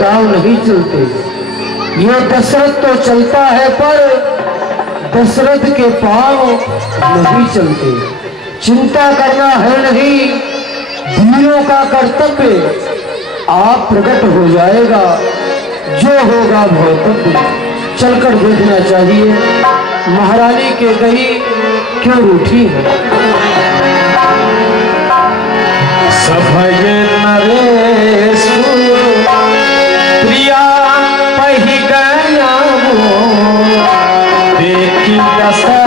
दाव नहीं चलते। ये दशरथ तो चलता है पर दशरथ के पांव नहीं चलते। चिंता करना है नहीं, वीरों का कर्तव्य आप प्रकट हो जाएगा, जो होगा भौतव्य चलकर देखना चाहिए। महारानी के गई क्यों रूठी है। सभय नरेश प्रिया पही गया देखी दशा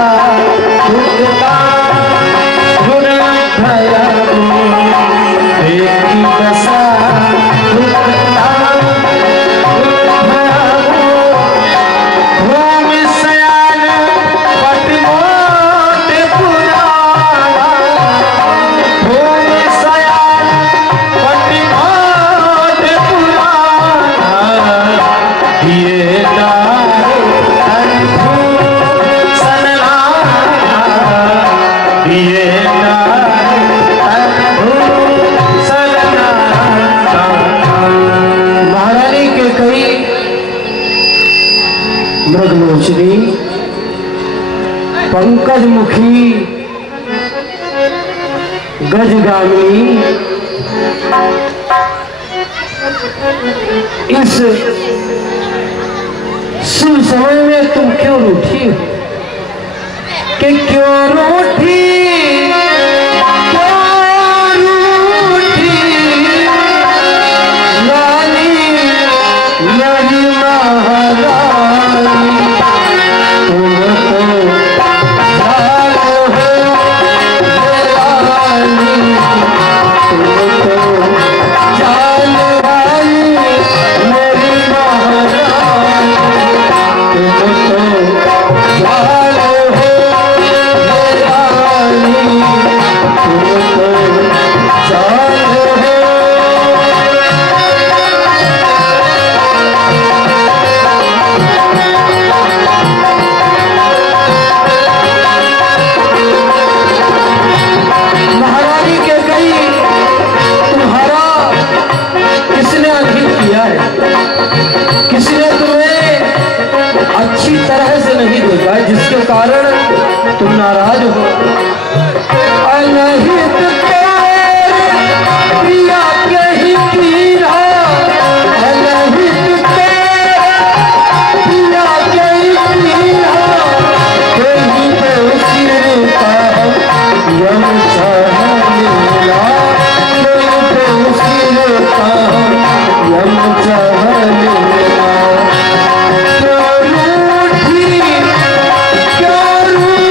दुर्गा भया देखी दशा दुर्गा भया भूमि सयान पटमोट पुराना भूमि सयान पटमोट पुराना ये दारे ये महारानी के कई मृगलोचनी पंकज मुखी गजगामिनी इस शुभ समय में तुम क्यों रूठी हो कि क्यों रूठी जिसके कारण तुम नाराज हो। अनहित प्रिया के ही पीरा अनहित प्रिया के ही पीरा कोई तो सिर का यम चढ़ेला कोई तो सिर का यम चढ़ेला। क्यों रूठी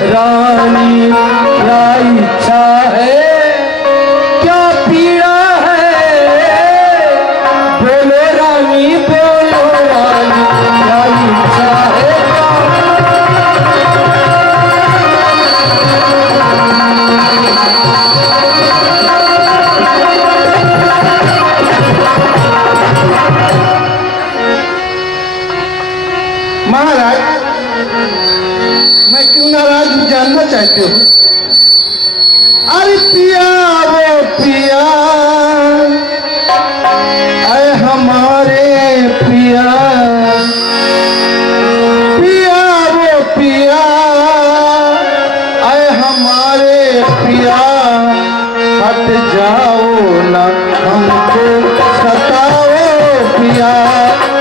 रानी क्या इच्छा है, क्या पीड़ा है, बोलो रानी क्या इच्छा है। महाराज, मैं क्यों नाराज हूँ जानना चाहते हो? अरे पिया वो पिया, अरे हमारे पिया, पिया वो पिया, अरे हमारे पिया, हट जाओ ना हमको सताओ पिया,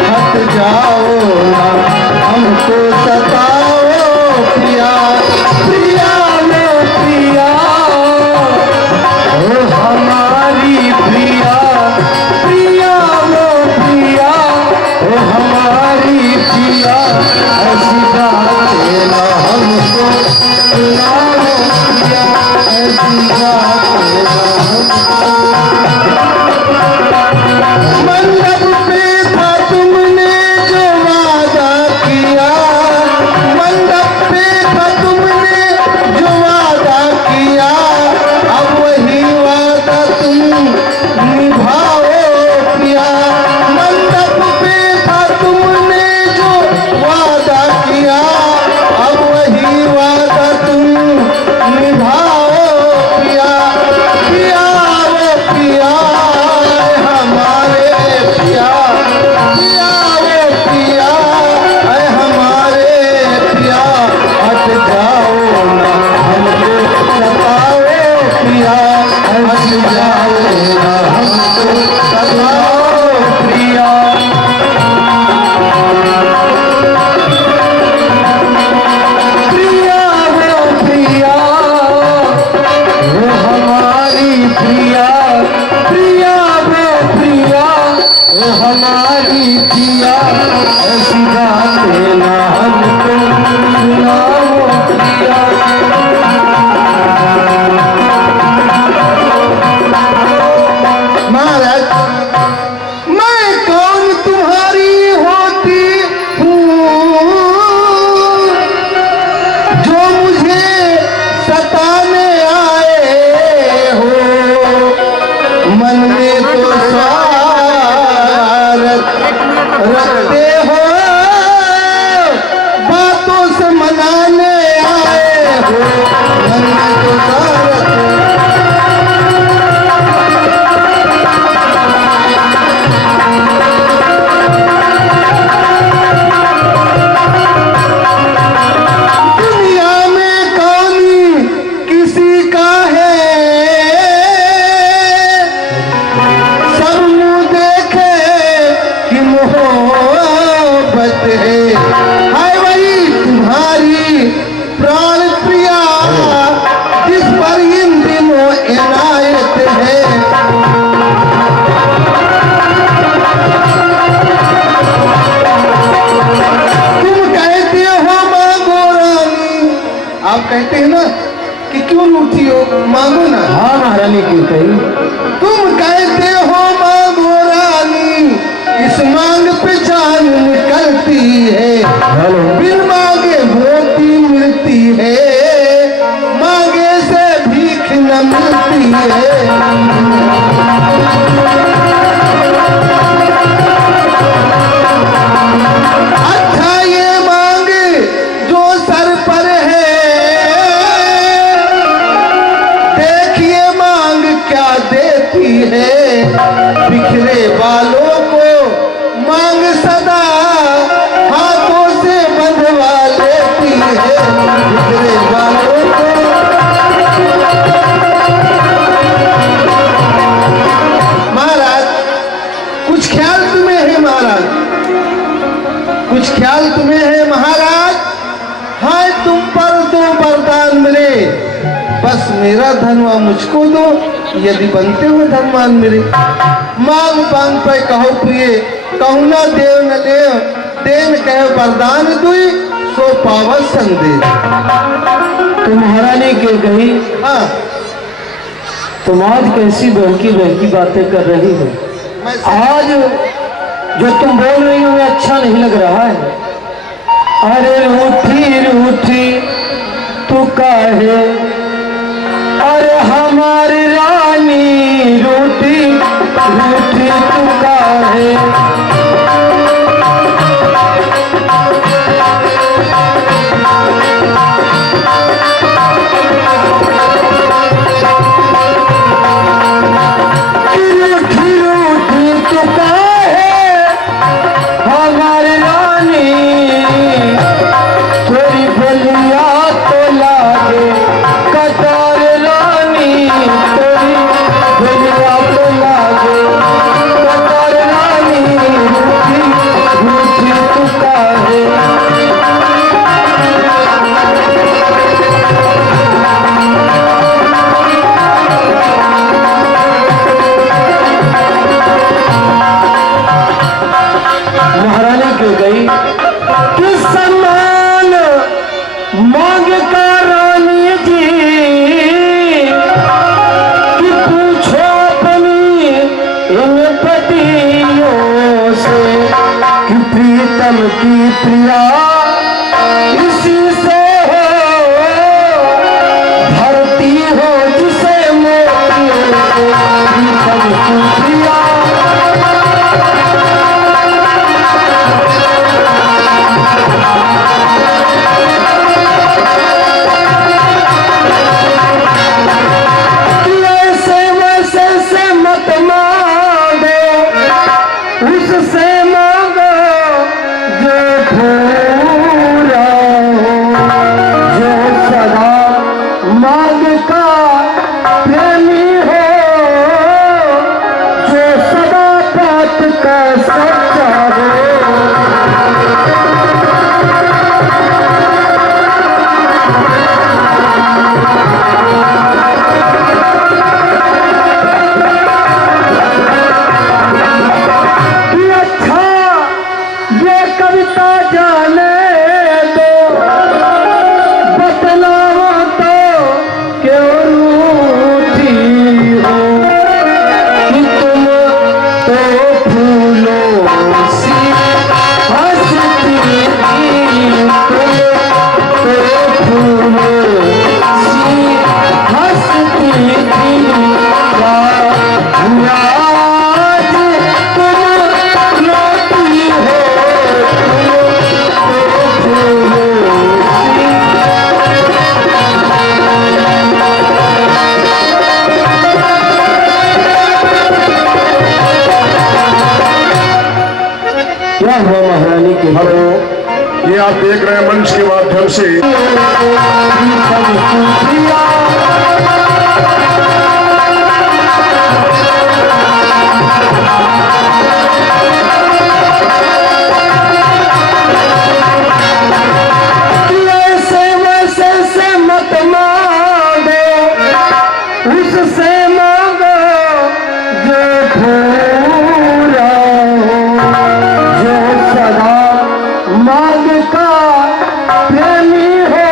हट जाओ ना हमको सताओ पिया, पिया वो पिया, ओ हमारी पिया, पिया वो पिया, ओ हमारी पिया, ऐसी बातें ना हमको सुनाओ पिया, ऐसी बातें ना मंडप पे था तुमने जो वादा किया, मंडप पे था तुमने जो वादा किया, अब वही वादा तुम निभाओ पिया, मंडप पे था तुमने जो वादा किया, अब वही वादा तुम निभाओ पिया, पिया वो पिया, हमारे पिया, पिया वो पिया, ऐ हमारे पिया, हट जाओ ना हमको सताओ पिया, हट जाओ ना हमको सताओ पिया। प्रिया वो प्रिया, वो हमारी प्रिया, प्रिया वो प्रिया, वो हमारी प्रिया, ऐसी बातें ना हमको सुनाओ प्रिया। महाराज, मैं कौन तुम्हारी होती हूँ जो मुझे सताने आए हो, मन में तो स्वार्थ रखते हो, बातों से मनाने आए हो, मन में तो स्वार्थ। दुनिया में कौन किसी का है, सब मुँह देखे कि मोहब्बत है, हाय वही तुम्हारी प्राण प्रिया, जिस पर इन दिनों इनायत है। तुम कहते हो मांगो रानी, आप कहते हैं ना कि क्यों रूठी हो, मांगो ना। हाँ महारानी क्यों कही। तुम कहते हो मांगो रानी, इस मांग पे जान निकलती है, बिन मांगे मोती मिलती है, मांगे से भीख न मिलती है। अच्छा ये मांग जो सर पर है, देखिए मांग क्या देती है, बिखरे बालों को मांग सदा हाथों से बंधवा लेती है, बिखरे बालों को। महाराज, कुछ ख्याल तुम्हें है महाराज, कुछ ख्याल तुम्हें है महाराज, हाय तुम पर दो वरदान मिले, बस मेरा धनवा मुझको दो, यदि बनते हो धनवान मेरे। मांग पांग पे कहो प्रिय, कहू ना देव न देव, देन कहे वरदान दुई, को पावत संदेश। तुम महारानी के गई, हाँ, तुम आज कैसी बहकी बहकी बातें कर रही हो? मैं आज जो तुम बोल रही हो अच्छा नहीं लग रहा है। अरे रूठी रूठी तू काहे, अरे हमारी रानी रूठी रूठी तू काहे। की प्रिया इसी से हो, धरती हो जिसे मोती प्रीतम की प्रिया। ऐसे वैसे से मत मांगो, उससे महारानी के। हेलो, ये आप देख रहे हैं मंच के माध्यम से ऐसे वैसे से मत मांगो, उससे मांगो जो पूरा हो, सदा मांग का प्रेमी हो,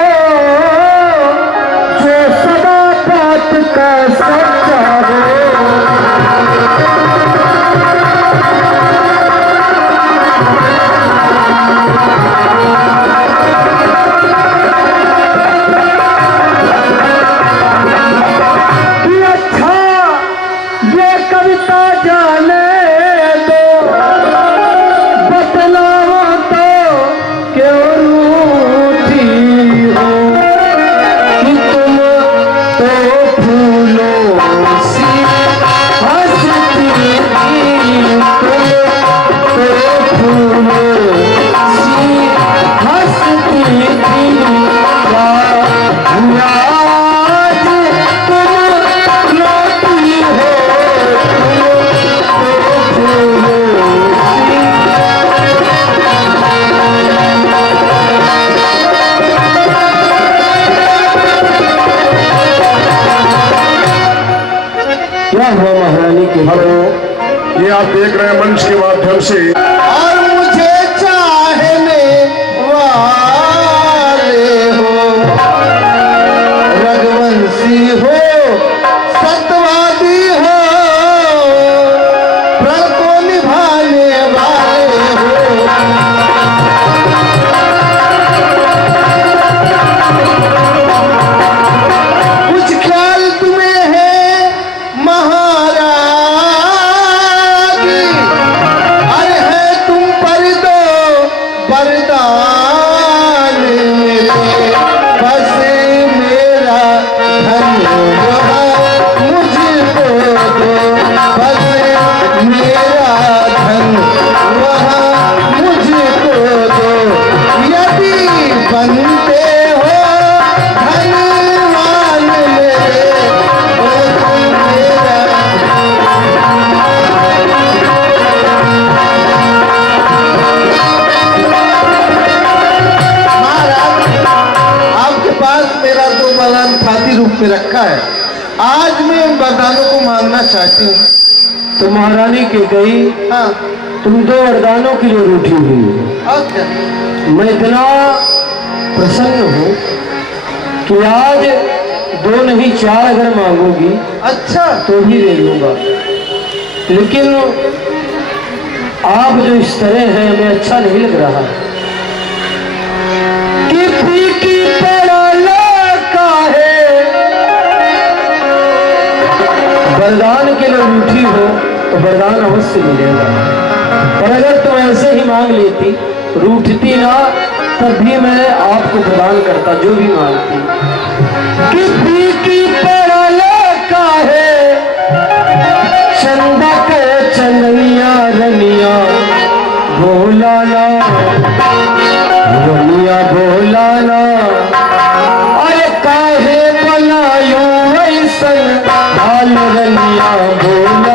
जो सदा बात का सच्चा हो। अच्छा ये कविता जाने दो, बतलाओ तो क्यों रूठी हो, कि तुम तो फूलों सी हंसती थी, तुम तो फूलों सी हंसती थी। आज तुम रोती हो, तुम तो फूलों सी। क्या हुआ महारानी के? हेलो, ये आप देख रहे हैं मंच के माध्यम से और मुझे चाहने वाले बंसी हो सत्यवादी हो प्रण को निभाने वाले हो। कुछ ख्याल तुम्हें है महाराज, अरे है तुम पर दो वरदान मेरे, बस मेरा धन वह मुझको दो, बस मेरा धन वह मुझको दो। यदि बनते हो धनवान मेरे, बस मेरा महाराज, आपके पास मेरा दो वरदान खाती रूप में रखा है। आज मैं उन वरदानों को मांगना चाहती हूँ। तो महारानी के गई, हाँ, तुम दो वरदानों के लिए रूठी हुई हो। और क्या? मैं इतना प्रसन्न हूँ कि आज दो नहीं चार अगर मांगोगी अच्छा, तो भी ले लूंगा, लेकिन आप जो इस तरह हैं हमें अच्छा नहीं लग रहा। कि फीकी पड़ल काहे, वरदान के लिए रूठी हो तो वरदान अवश्य मिलेगा, पर अगर तुम ऐसे ही मांग लेती, रूठती ना, तब भी मैं आपको प्रदान करता जो भी मांगती। कि फीकी पड़ल काहे, चंदा के चंदनिया रनिया बोलाना, रनिया बोलाना, अरे काहे बनायो ऐसन हाल रनिया बोलाना।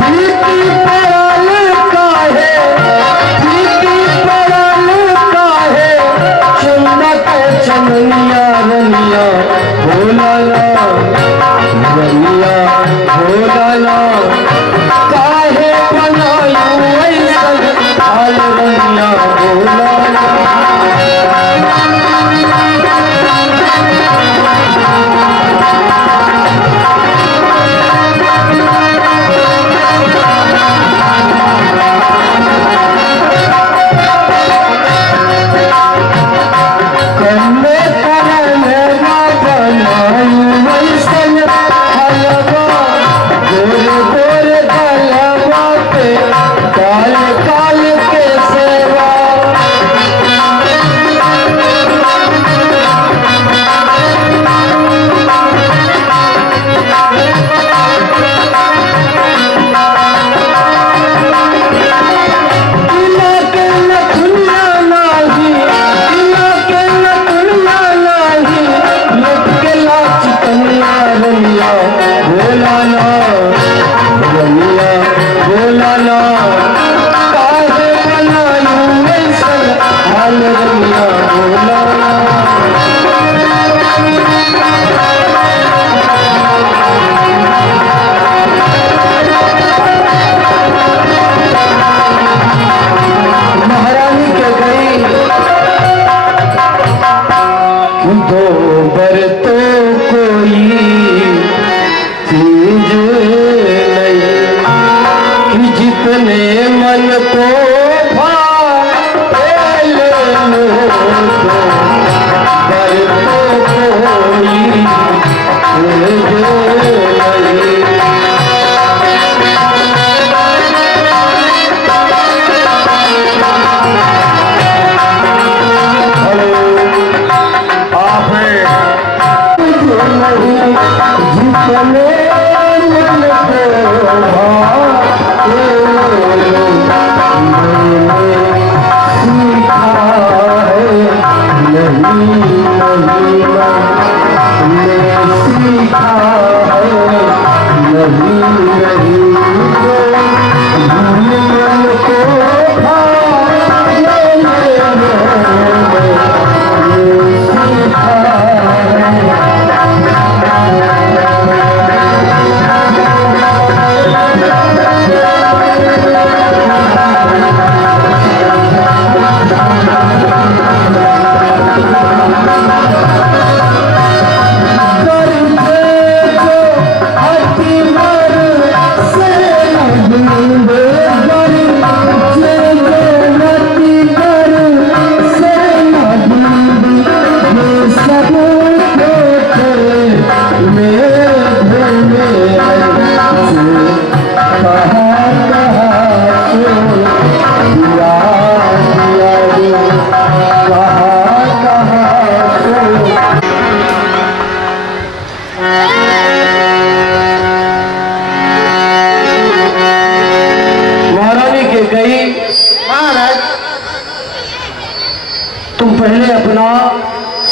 फीकी पड़ल काहे, फीकी पड़ल काहे, चंदा के चंदनिया रनिया बोलाना, रनिया बोलाना, काहे बनायो ऐसन हाल रनिया बोलाना। कन्ने करन ना बनायो ऐसन हलवा, गोर गोर गलवा पे काल काल के सेवा। किला के नथुनिया नाही, किला के नथुनिया नाही, लट के लाच कन्या रनिया बोलाना, रनिया बोलाना, काहे बनायो ऐसन हाल रनिया बोलाना। महारानी के गई कि दो बरतों कोई चीज नहीं, कि जितने मन को भाए ले लो, दो बरतों कोई चीज नहीं। आप हैं जितने मन को भाए ले लो,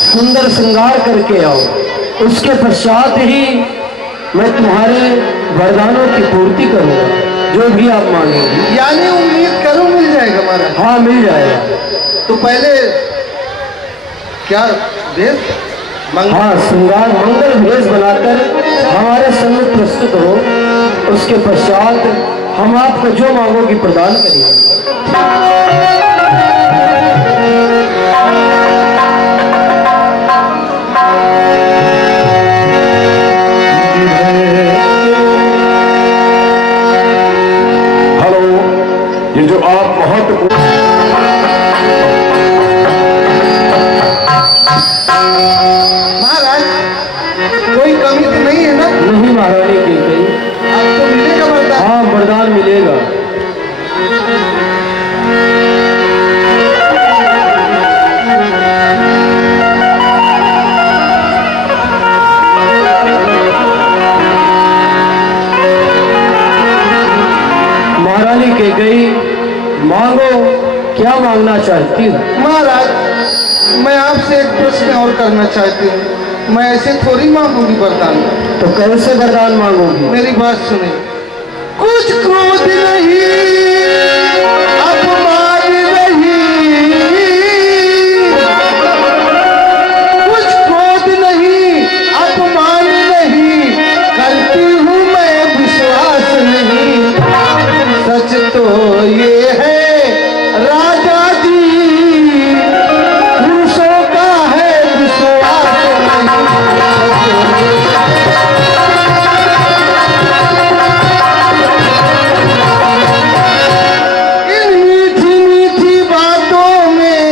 सुंदर श्रृंगार करके आओ। उसके पश्चात ही मैं तुम्हारे वरदानों की पूर्ति करूंगा, जो भी आप मांगेंगे। यानी उम्मीद करूं मिल जाएगा महाराज? हाँ, मिल जाएगा। तो पहले क्या भेष हाँ, श्रृंगार मंगल भेष बनाकर हमारे सम्मुख प्रस्तुत हो। उसके पश्चात हम आपको जो मांगोगी प्रदान करेंगे। हेलो, ये जो आप महत्वपूर्ण महाराज कोई कमी तो नहीं है ना? नहीं महारानी की गई। आपको मिलेगा वरदान? हाँ, वरदान मिलेगा। महारानी के गई, मांगो, क्या मांगना चाहती हो? महाराज मैं आपसे एक प्रश्न और करना चाहती हूँ। मैं ऐसे थोड़ी मांगूंगी वरदान। तो कैसे वरदान मांगोगी? मेरी बात सुने। कुछ क्रोध नहीं, अपमान नहीं, कुछ क्रोध नहीं, अपमान नहीं, करती हूँ मैं विश्वास नहीं। सच तो ये है राजा जी, पुरुषों का है विश्वास नहीं। इन मीठी मीठी बातों में,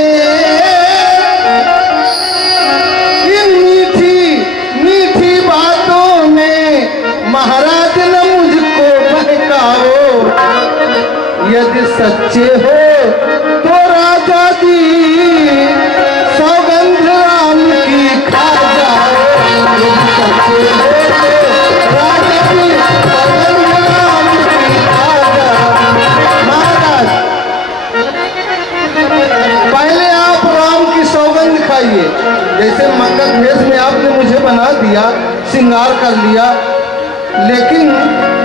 इन मीठी मीठी बातों में महाराज न मुझको बहकाओ। यदि सच्चे हो तो राजा जी सौगंध राम की खा जाओ। यदि सच्चे हो तो राजा जी सौगंध राम की खा जाओ। महाराज पहले आप राम की सौगंध खाइए। जैसे मंगल भेष में आपने मुझे बना दिया, श्रृंगार कर लिया, लेकिन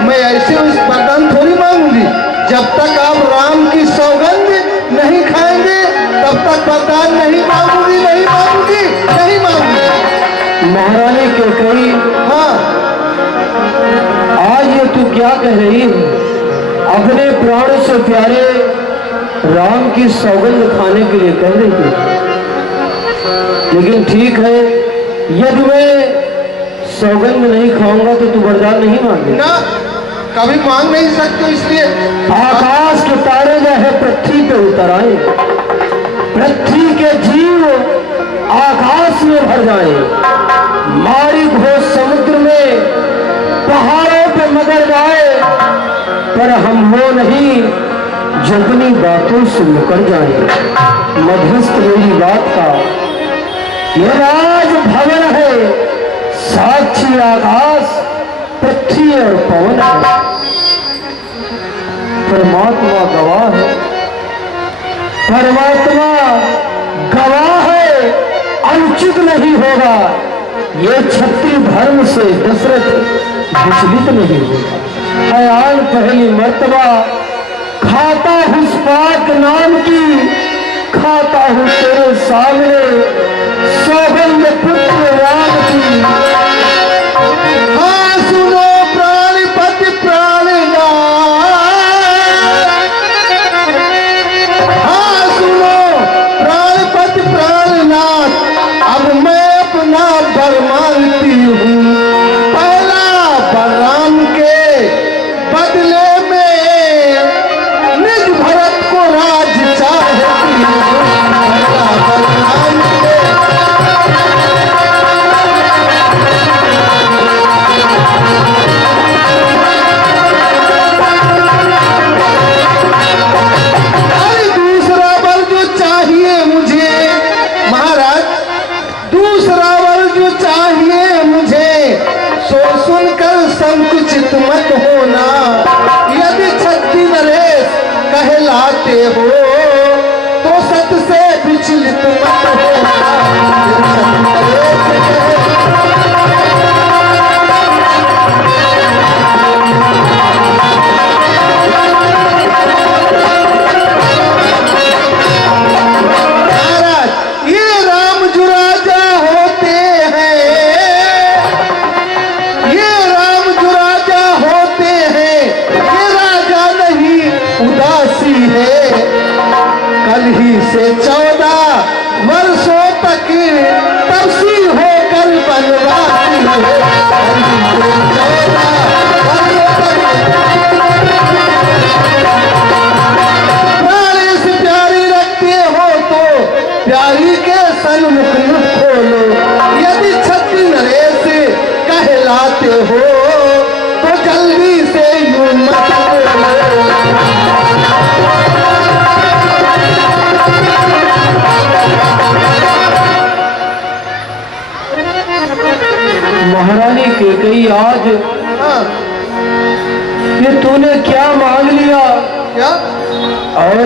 मैं ऐसे उस वरदान थोड़ी मांगूंगी। जब तक आप राम की सौगंध नहीं खाएंगे तब तक वरदान नहीं मांगूंगी, नहीं मांगूंगी, नहीं मांगूंगी। महारानी के कई, हाँ, आज ये तू क्या कह रही है? अपने प्राण से प्यारे राम की सौगंध खाने के लिए कह रही थी। लेकिन ठीक है, यदि मैं सौगंध नहीं खाऊंगा तो तू वरदान नहीं मांगे ना कभी मांग नहीं सकते। इसलिए आकाश के तारे जो है पृथ्वी पे उतर आए, पृथ्वी के जीव आकाश में भर जाए, मारी घोष समुद्र में, पहाड़ों पे मदर जाए, पर हम वो नहीं जो अपनी बातों से मुकर जाए। मध्यस्थ मेरी बात का ये राज भवन है, साक्षी आकाश, पृथ्वी और पवन है। परमात्मा गवाह है, परमात्मा गवाह है, अनुचित नहीं होगा। ये क्षत्रिय धर्म से दशरथ विचलित नहीं होगा। हयान पहली मर्तबा खाता हूँ पाक नाम की, खाता हूँ तेरे सामने सौगंध पुत्र राम की। हाँ सुनो प्राणपति प्राणनाथ, हाँ सुनो प्राणपति प्राणनाथ, अब मैं अपना वर मांगती हूँ। पहला वर राम के बदले में निज भरत को राज चाहती हूँ। पहला वर राम के अरे दूसरा वर जो चाहिए मुझे महाराज, दूसरा वर जो चाहिए मुझे, सो सुनकर संकुचित मत होना। यदि छत्ती नरेश कहलाते हो तो सत से विचलित मत होना। से 14 वर्षों तक तपसी होकर बनवासी है। प्राण से प्यारी रखते हो तो प्यारी के सन्मुख मुख खोलो। यदि छत्री नरेश कहलाते हो तो जल्दी से यूं मत बोलो। महारानी कैकेयी आज हाँ, ये तूने क्या मांग लिया? क्या? और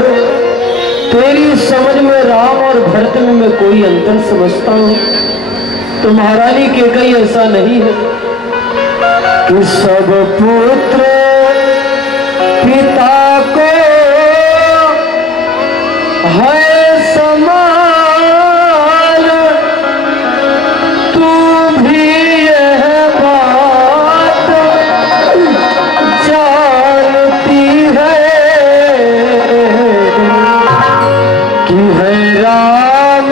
तेरी समझ में राम और भरत में मैं कोई अंतर समझता हूँ, तो महारानी कैकेयी ऐसा नहीं है कि सब पुत्र पिता को है समान, तू भी यह बात जानती है कि है राम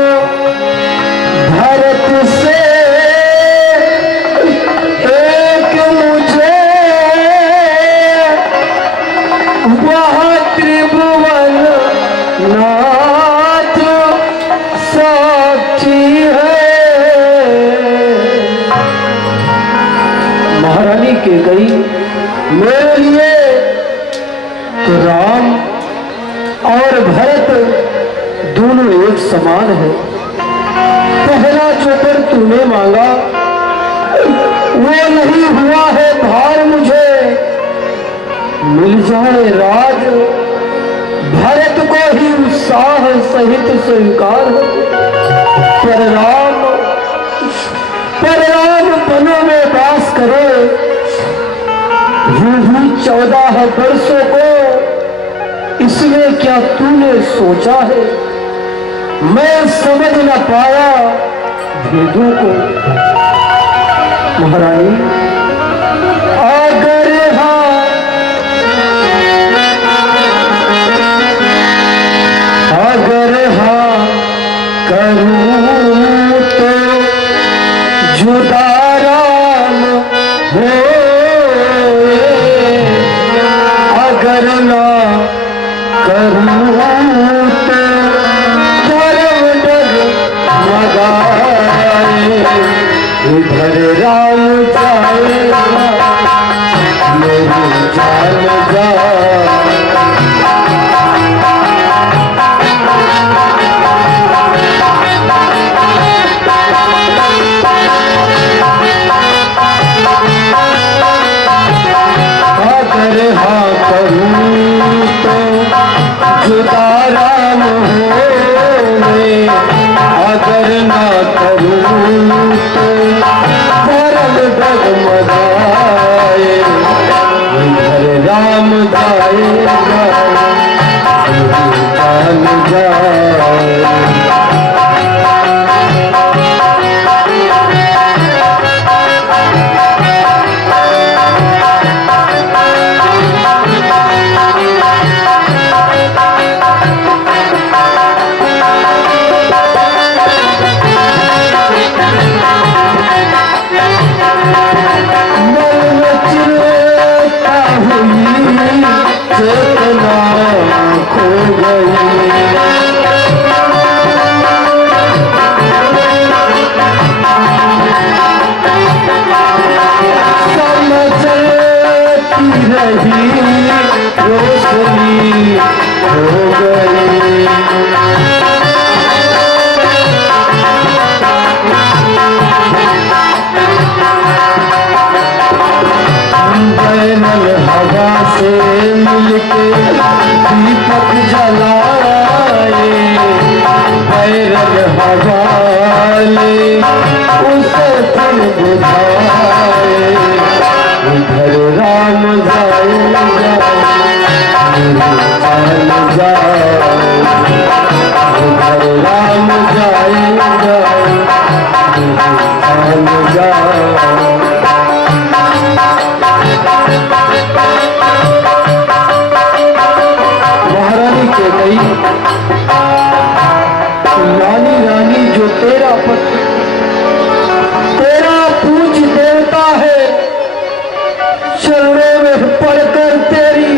भरत से एक मुझे वह त्रिभुवन नाथ साक्षी है। महारानी कैकेयी मेरे लिए तो राम और भरत दोनों एक समान है। पहला जो पर तूने मांगा वो नहीं हुआ है भार मुझे, मिल जाए राज भरत को ही उत्साह सहित स्वीकार हो। पर राम वनों में वास करे, यूं ही 14 वर्षों को, इसमें क्या तूने सोचा है? मैं समझ न पाया भेदों को। महारानी अगर हाँ करूं तो जुदा राम हो, अगर ना करूं तो धर्म डगमगाए। इधर राम जाएगा मेरी जान जाए। अगर हाँ करूं तो जुदा राम होवे, अगर ना करूं तो धर्म डगमगाए। इधर राम जाएगा जान जाए। चेतना खो गई, समझती रही रोशनी हो गई। बैनल हवा से मिलके दीपक जलाए, बैरल हवा ले उसे फिर बुझाए। इधर राम जाएगा मेरी जान जाए, इधर राम जाएगा मेरी जान जाए। महारानी कैकेयी तेरा पति, तेरा पूज देवता है, चरणों में पड़कर तेरी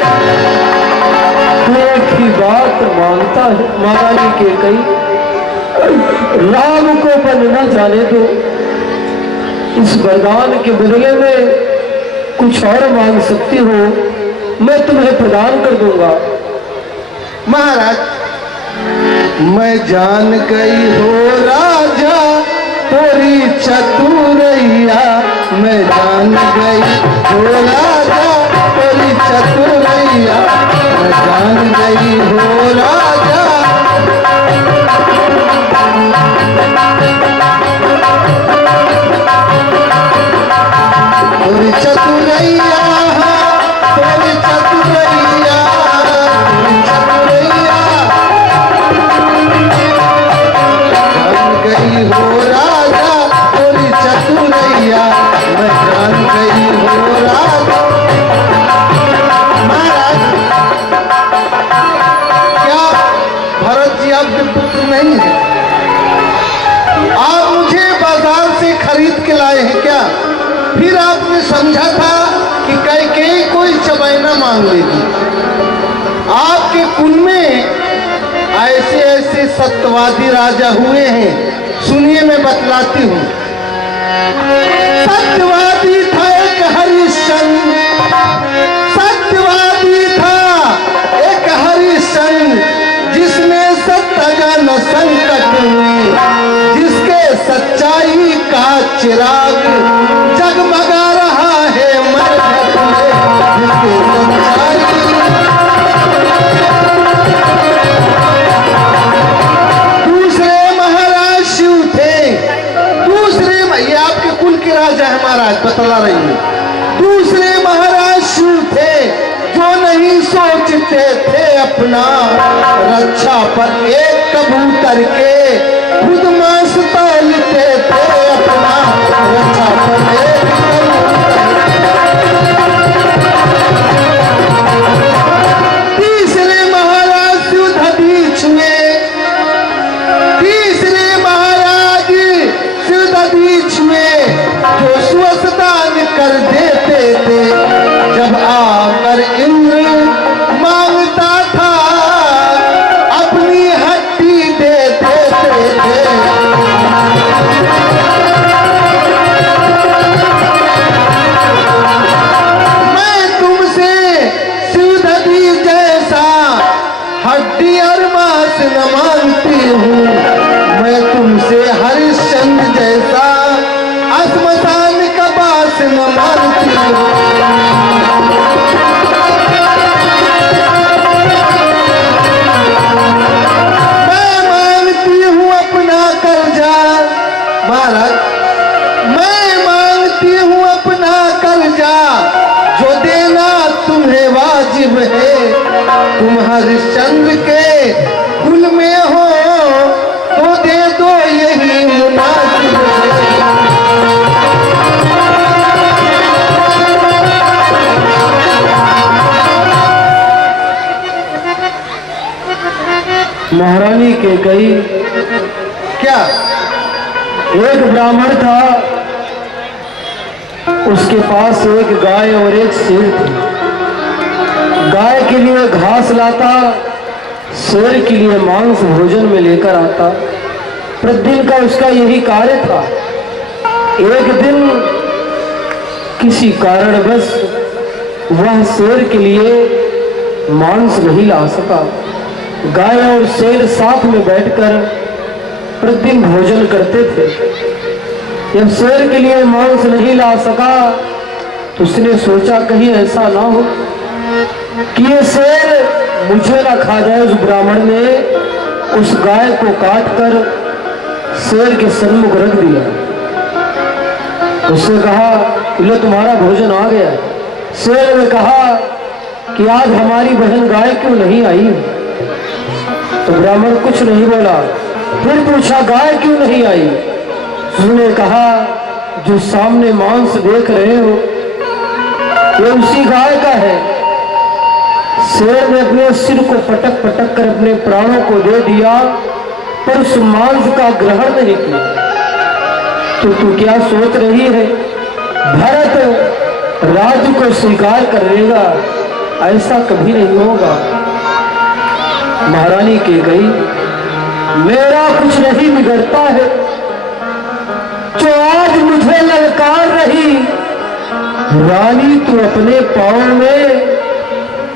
एक ही बात मांगता है। महारानी के कई राम को बन न जाने दो, इस वरदान के बदले में कुछ और मांग सकती हो, मैं तुम्हें प्रदान कर दूंगा। महाराज, मैं जान गई हो राजा तोरी चतुरैया, मैं जान गई हो राजा तोरी चतुरैया, मैं जान गई हो राजा। तोरी चतुरैया, तोरी चतुरैया, तोरी चतुरैया, जान गई हो राजा तोरी चतुरैया, मैं जान गई हो राजा। महाराज, क्या भरत जी आपके पुत्र नहीं है? आप मुझे बाजार से खरीद के लाए हैं क्या? फिर आपने समझा था कि कैकेयी कोई चबैना मांग लेगी। आपके कुल में ऐसे ऐसे सत्यवादी राजा हुए हैं, सुनिए मैं बतलाती हूँ। सत्यवादी था एक हरिश्चंद्र, सत्यवादी था एक हरिश्चंद्र, जिसने सत्तगन संकट में, जिसके सच्चाई का चिराग जगमगा रहा है मरघट में, जिसके सच्चाई। दूसरे महाराज शिव थे, दूसरे, ये आपके कुल के राजा है महाराज, बतला रही हूँ। दूसरे महाराज शिव थे जो नहीं सोचते थे अपना रक्षा पर, एक कबूतर के खुद मांस तौलते थे अपना रक्षा पर, एक तीसरे महाराज शिवधीश में, तीसरे महाराज शिवधीश में जो स्वसदान कर देते थे, जब आकर इंद्र मांगता था अपनी हड्डी दे देते थे। मैं तुमसे शिवधरी जैसा हड्डी और मांस न मांगती हूँ, मैं तुमसे हरिश्चंद्र जैसा श्मशान का बास न मांगती हूँ। मैं मांगती हूँ अपना कर्जा, महाराज, मैं मांगती हूँ अपना कर्जा, जो देना तुम्हें वाजिब है। तुम हरिश्चंद्र के कुल में हो तो दे दो, यही मुनासिब है। महारानी के कई, क्या? एक ब्राह्मण था, उसके पास एक गाय और एक शेर थी। गाय के लिए घास लाता, शेर के लिए मांस भोजन में लेकर आता। प्रतिदिन का उसका यही कार्य था। एक दिन किसी कारणवश वह शेर के लिए मांस नहीं ला सका। गाय और शेर साथ में बैठकर प्रतिदिन भोजन करते थे। जब शेर के लिए मांस नहीं ला सका तो उसने सोचा कहीं ऐसा ना हो कि ये शेर मुझे ना खा जाए। उस ब्राह्मण ने उस गाय को काटकर शेर के सन्मुख रख दिया। उससे कहा लो तुम्हारा भोजन आ गया। शेर ने कहा कि आज हमारी बहन गाय क्यों नहीं आई? तो ब्राह्मण कुछ नहीं बोला। फिर पूछा गाय क्यों नहीं आई? उसने कहा जो सामने मांस देख रहे हो ये उसी गाय का है। शेर ने अपने सिर को पटक पटक कर अपने प्राणों को दे दिया पर उस मांस का ग्रहण नहीं किया। तो तू क्या सोच रही है भरत राज को स्वीकार करेगा? ऐसा कभी नहीं होगा। महारानी के गई, मेरा कुछ नहीं बिगड़ता है जो आज मुझे ललकार रही। रानी तू अपने पांव में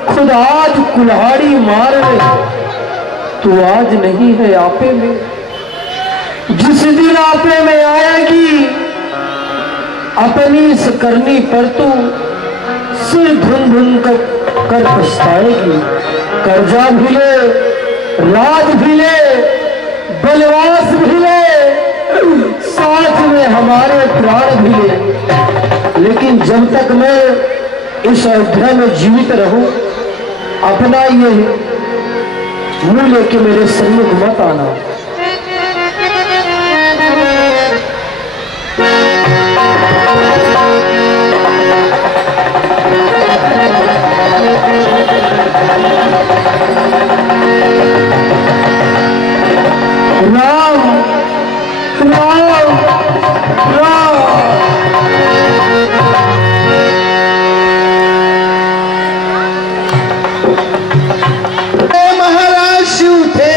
खुद आज कुल्हाड़ी मार रही। तू आज नहीं है आपे में, जिस दिन आपे में आएगी अपनी इस करनी पर तू सिर धुन धुन कर पछताएगी। कर्जा भी ले, राज भी ले, बलवास भी ले, साथ में हमारे प्राण भी ले, लेकिन जब तक मैं इस अयोध्या में जीवित रहूं अपना ये मुंह लेके मेरे सन्मुख मत आना। राम राम राम। महाराज शिव थे,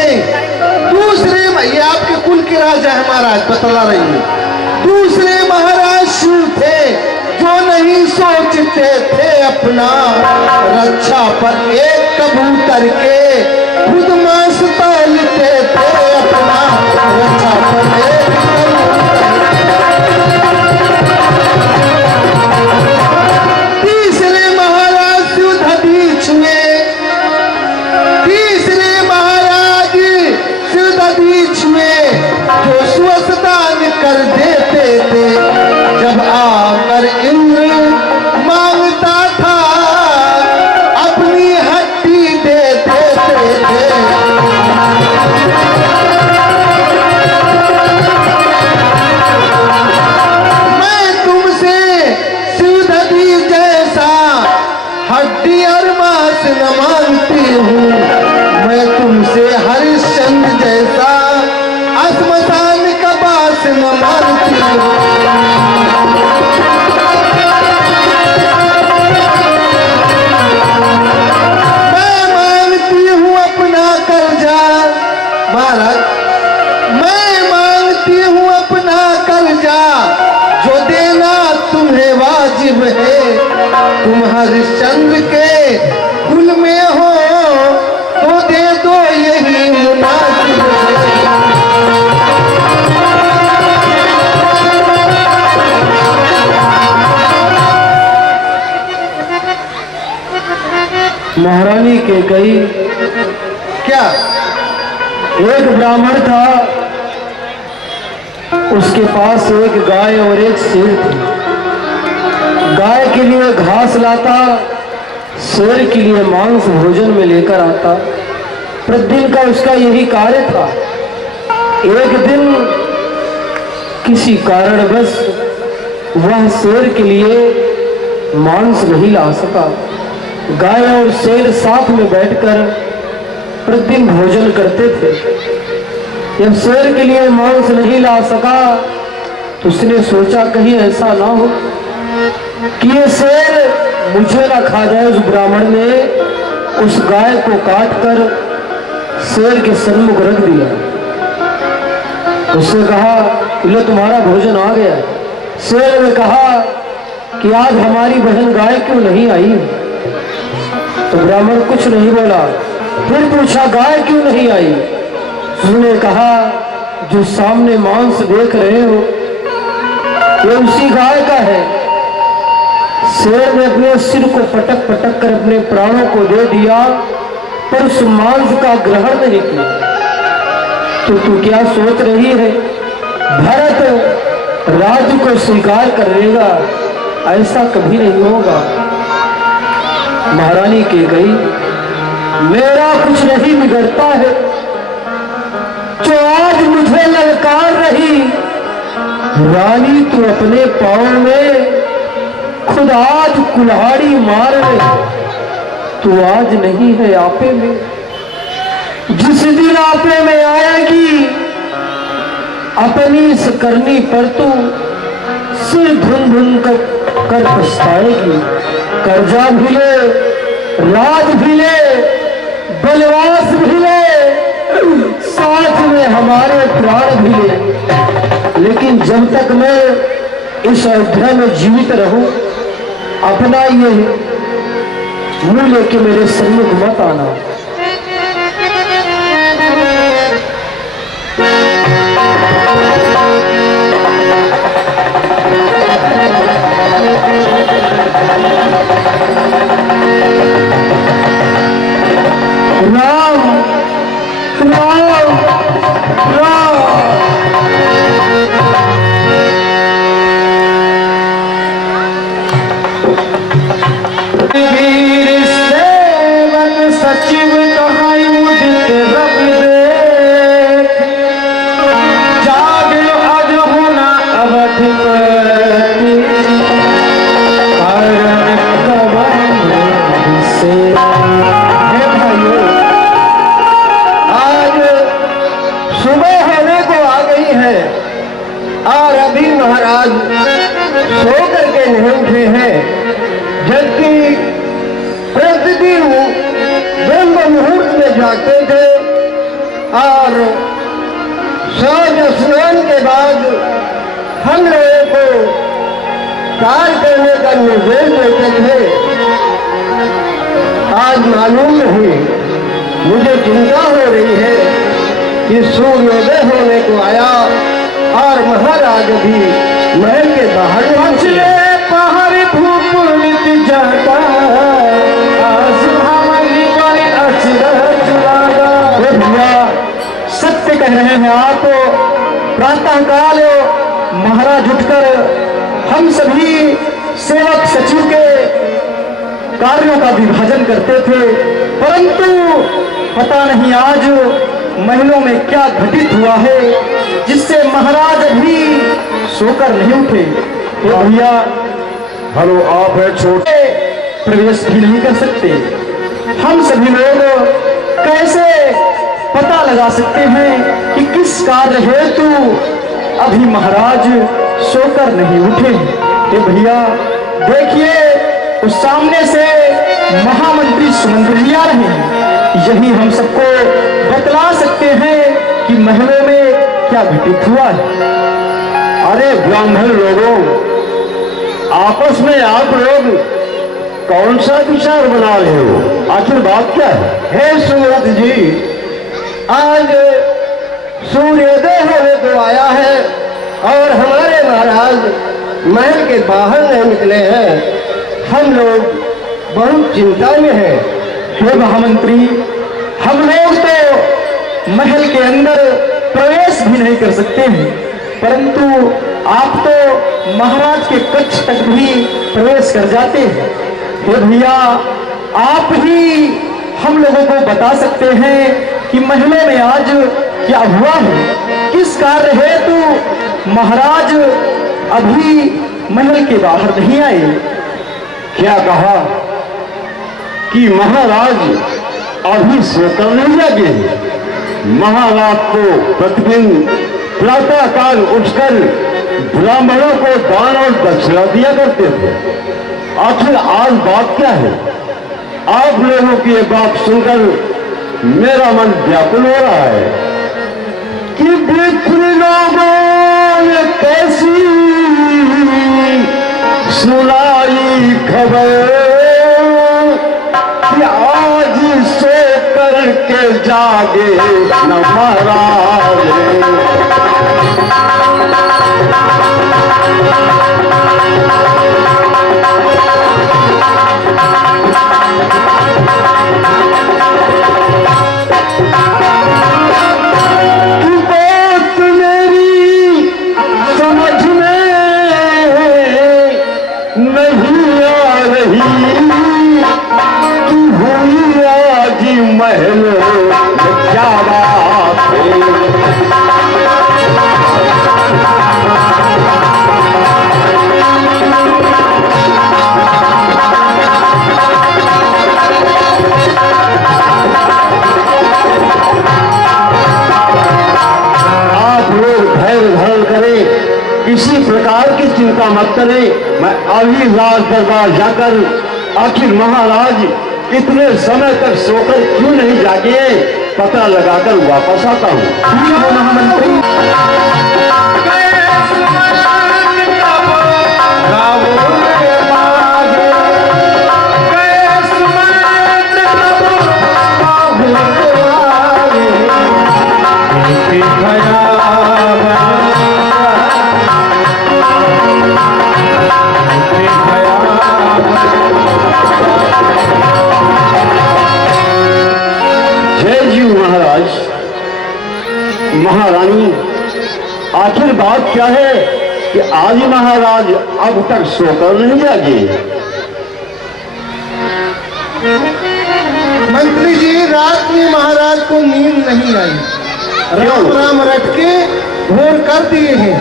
दूसरे ये आपके कुल के राजा है महाराज, बतला रही हूँ। दूसरे महाराज शिव थे जो नहीं सोचते थे अपना रक्षा पर एक कबूतर के खुद मांस तौलते थे अपना रक्षा पर एक तीसरे महाराज युद्धधीश में, तीसरे महाराज युद्धधीश में जो स्वसदान कर देते थे जब आकर इंद्र मांगता था अपनी हड्डी दे देते थे। मैं तुमसे सिद्धि जैसा हड्डी और मांस न मांगती हूँ, मैं तुमसे हरिश्चंद्र जैसा श्मशान का बास न मांगती हूँ। महाराज मैं मांगती हूँ अपना कर्जा जो देना तुम्हें वाजिब है। तुम हरिश्चंद्र के कुल में हो तो दे दो यही मुनासिब है। महारानी के गई, क्या एक ब्राह्मण था, उसके पास एक गाय और एक शेर थी। गाय के लिए घास लाता, शेर के लिए मांस भोजन में लेकर आता। प्रतिदिन का उसका यही कार्य था। एक दिन किसी कारणवश वह शेर के लिए मांस नहीं ला सका। गाय और शेर साथ में बैठकर प्रतिदिन भोजन करते थे। जब शेर के लिए मांस नहीं ला सका तो उसने सोचा कहीं ऐसा ना हो कि ये शेर मुझे ना खा जाए। उस ब्राह्मण ने उस गाय को काटकर शेर के सन्मुख रख दिया। उससे कहा कि लो तुम्हारा भोजन आ गया। शेर ने कहा कि आज हमारी बहन गाय क्यों नहीं आई? तो ब्राह्मण कुछ नहीं बोला। फिर पूछा गाय क्यों नहीं आई? उसने कहा जो सामने मांस देख रहे हो ये उसी गाय का है। शेर ने अपने सिर को पटक पटक कर अपने प्राणों को दे दिया पर उस मांस का ग्रहण नहीं किया। तो तू क्या सोच रही है भरत राज को स्वीकार करेगा? ऐसा कभी नहीं होगा। महारानी के गई, मेरा कुछ नहीं बिगड़ता है जो आज मुझे ललकार रही। रानी तू अपने पांव में खुद आज कुल्हाड़ी मार रही। तू आज नहीं है आपे में, जिस दिन आपे में आएगी अपनी इस करनी पर तू सिर धुन धुन कर पछताएगी। कर्जा भी ले, राज भी ले, बनवास भी ले, साथ में हमारे प्राण भी ले, लेकिन जब तक मैं इस अयोध्या में जीवित रहूं, अपना ये मुंह लेके मेरे सम्मुख मत आना। राम राम राम। वीर सेवक सचिव कहाई मुदित रब देख, जाग आज होना अवधिपति, कारण कवन से। हे भाइयों, आज सुबह होने को आ गई है और अभी महाराज सो करके नहीं उठे हैं, जबकि प्रतिदिन ब्रह्म मुहूर्त में जागते थे और सूर्य स्नान के बाद हम लोगों को कार्य करने का निर्देश देते थे। आज मालूम नहीं, मुझे चिंता हो रही है कि सूर्योदय होने को आया और महाराज भी महल के बाहर पहुंचे। पहाड़ धूप नित जाता, सत्य कह रहे हैं आप। प्रातः काल महाराज उठकर हम सभी सेवक सचिव के कार्यों का विभाजन करते थे, परंतु पता नहीं आज महलों में क्या घटित हुआ है जिससे महाराज भी सोकर नहीं उठे। तो भैया हेलो, आप है छोटे, प्रवेश भी नहीं कर सकते। हम सभी लोग कैसे पता लगा सकते हैं कि किस कार्य हेतु अभी महाराज सोकर नहीं उठे। तो भैया देखिए, उस सामने से महामंत्री सुमंत्र जी आ रहे हैं, यही हम सबको बतला सकते हैं कि महलों में क्या घटित हुआ है। अरे ब्राह्मण लोगों, आपस में आप लोग कौन सा विचार बना रहे हो? आखिर बात क्या है? हे सुमंत जी, आज सूर्योदय होने को आया है और हमारे महाराज महल के बाहर नहीं निकले हैं। हम लोग बहुत चिंता में हैं। हे महामंत्री, हम लोग तो महल के अंदर प्रवेश भी नहीं कर सकते हैं, परंतु आप तो महाराज के कक्ष तक भी प्रवेश कर जाते हैं। हे भैया, आप ही हम लोगों को बता सकते हैं कि महलों में आज क्या हुआ है, किस कार्य हेतु महाराज अभी महल के बाहर नहीं आए। क्या कहा कि महाराज अभी सोकर नहीं जागे? महाराज को प्रतिदिन प्रातः काल उठकर ब्राह्मणों को दान और दक्षिणा दिया करते थे। आखिर आज बात क्या है? आप लोगों की ये बात सुनकर मेरा मन व्याकुल हो रहा है कि विप्र लोगों ने कैसी सुनाई खबर कि आज सो करके जागे न महाराज। महल क्या बात है? चिंता मत करें, मैं अभी राज दरबार जाकर आखिर महाराज इतने समय तक सोकर क्यों नहीं जागे पता लगाकर वापस आता हूँ। महामंत्री महारानी, आखिर बात क्या है कि आज महाराज अब तक सोकर नहीं जागे? मंत्री जी, रात में महाराज को नींद नहीं आई। राम राम रट के भोर कर दिए हैं,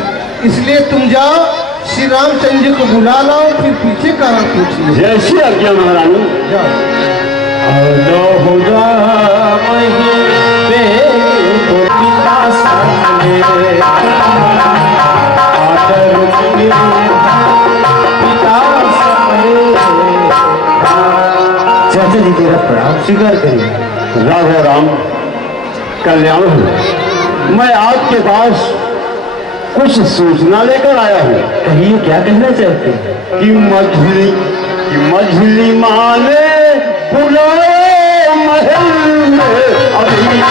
इसलिए तुम जाओ श्री रामचंद्र जी को बुला लाओ, फिर पीछे कारण पूछिए। जैसी आज्ञा महारानी। चाचा जी तेरा प्रणाम स्वीकार करिए। राघव राम, कल्याण हो। मैं आपके पास कुछ सूचना लेकर आया हूँ। कहिए, क्या कहना चाहते हैं? कि मझली माने बुलाए महल में अभी।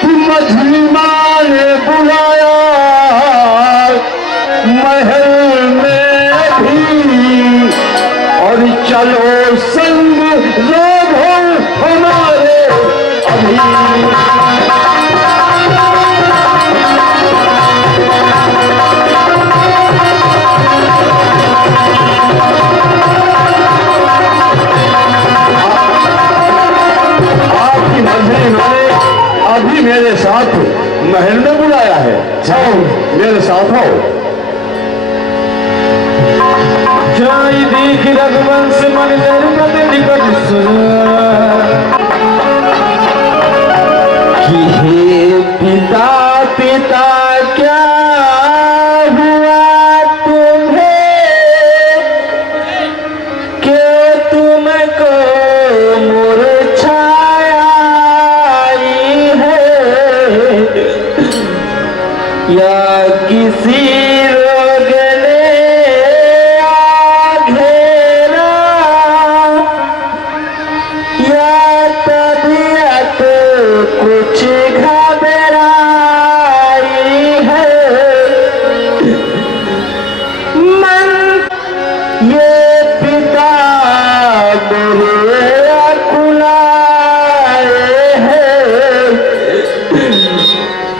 कि मझली माने बुलाया महल में अभी, और चलो संग राघव हमारे अभी। आपकी मर्जी ने अभी मेरे साथ महल में बुलाया है। जाओ मेरे साथ आओ। जय देख रघुवंश मन निर्मल निकट कि हे पिता पिता क्या हुआ तुम्हें के तुमको मूर्छाया आई है, या किसी रोग ने घेरा, या तबीयत कुछ घबराई है। मन ये पिता मेरे अकुलाए हैं,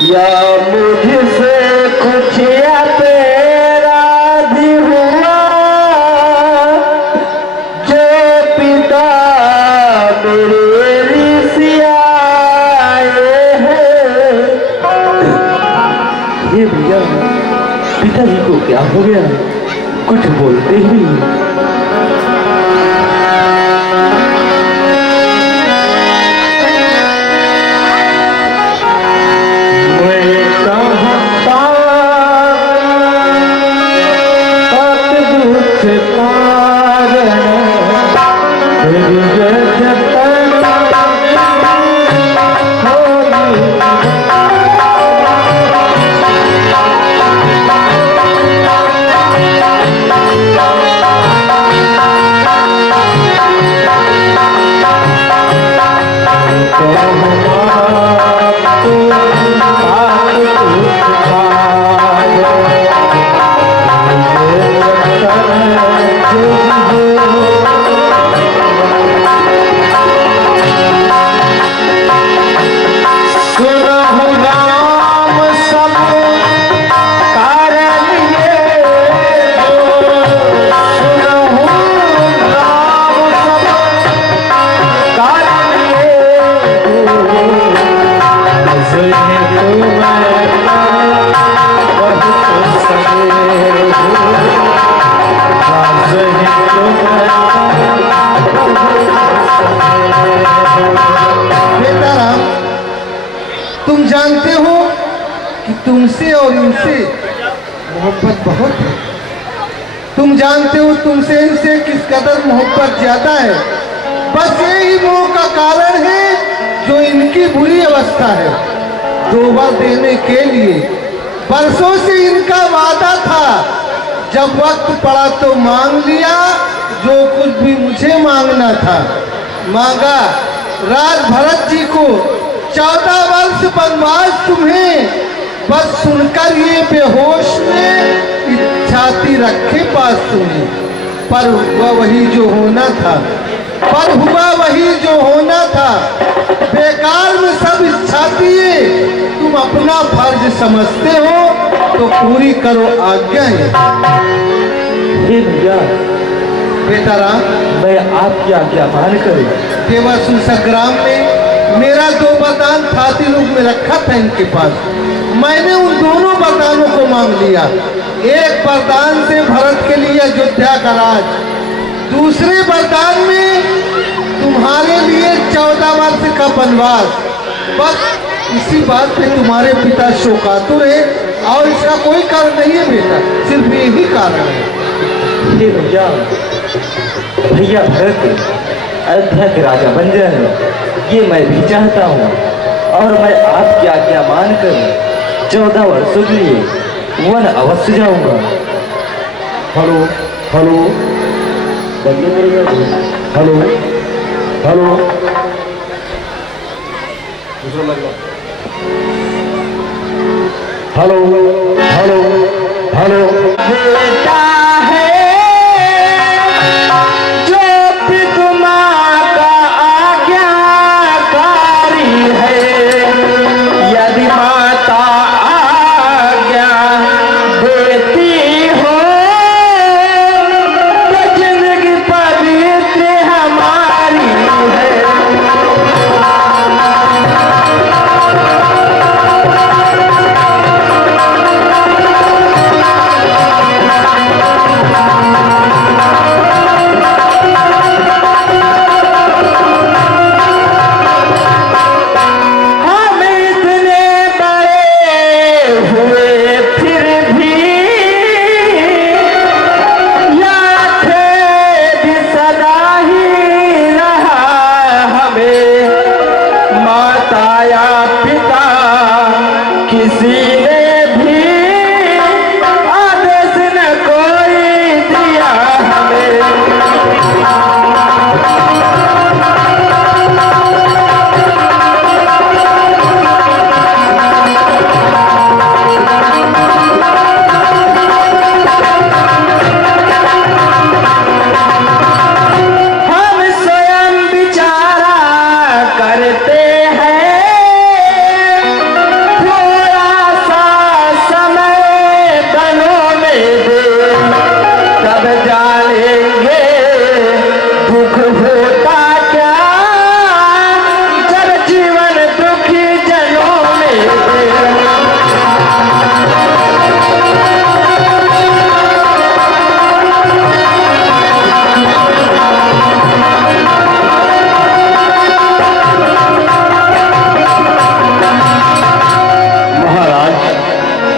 या मुझसे कुछ अपराध हुआ, जो पिता मेरे ऋषियाए हैं। ये भैया, पिताजी को क्या हो गया? कुछ बोलते ही नहीं। जानते हो कि तुमसे और इनसे मोहब्बत बहुत है। तुम जानते हो तुमसे इनसे किस कदर मोहब्बत ज्यादा है। बस यही मोह का कारण है जो इनकी बुरी अवस्था है। दोबार देने के लिए बरसों से इनका वादा था, जब वक्त पड़ा तो मांग लिया जो कुछ भी मुझे मांगना था। मांगा राज भरत जी को 14 वर्ष वनवास तुम्हें, बस सुनकर ये बेहोश में छाती रखे पास तुम्हें। पर हुआ वही जो होना था, पर हुआ वही जो होना था। बेकार में सब इच्छा दिए, तुम अपना फर्ज समझते हो तो पूरी करो आज्ञा। हे भैया, बेटा राम, मैं आपकी आज्ञा मान कर देवासुर संग्राम में मेरा 2 वरदान छाती रूप में रखा था इनके पास। मैंने उन दोनों वरदानों को मांग लिया। एक वरदान से भरत के लिए अयोध्या का राज, दूसरे वरदान में तुम्हारे लिए 14 वर्ष का वनवास। बस इसी बात पे तुम्हारे पिता शोकातुर है और इसका कोई कारण नहीं है बेटा, सिर्फ यही कारण है। हे भैया, भैया भरत अयोध्या के राजा बन जाए, ये मैं भी चाहता हूँ। और मैं आपकी आज्ञा मानकर 14 वर्षों के लिए वन अवश्य जाऊंगा। हेलो हेलो बदले पड़ेगा। हेलो हेलो दूसरा लग रहा। हेलो हेलो हेलो बेटा है जो पिता का आज्ञाकारी है, यदि माता आज्ञा देती हो तो जिंदगी पवित्र हमारी है।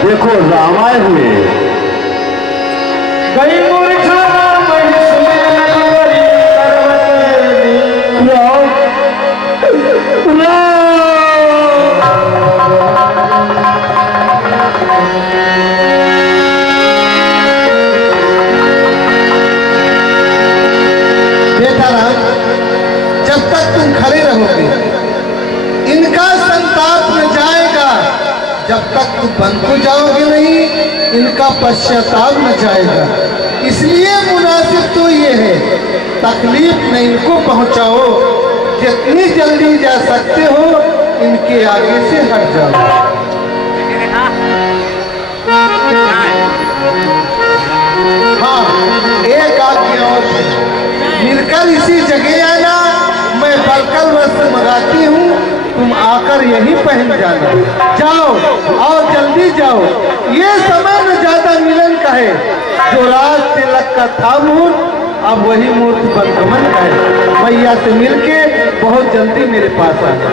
देखो रामाय हुए गई मूर्छा बेटा राम, जब तक तुम खड़े रहोगे इनका संताप न जाएगा, जब तक तुम बंद हो जाओगे नहीं इनका पश्चाताप न जाएगा। इसलिए मुनासिब तो ये है, तकलीफ न इनको पहुंचाओ, जितनी जल्दी जा सकते हो इनके आगे से हट जाओ। हाँ, एक आज्ञा और है, मिलकर इसी जगह आना। मैं बलकल वस्त्र मंगाती हूँ, तुम आकर यही पहन जाना। जाओ और जल्दी जाओ, ये समय न ज्यादा मिलन का है। जो राज तिलक का था मुहूर्त, अब वही मुहूर्त बदगमन का है। मैया से मिलके बहुत जल्दी मेरे पास आना।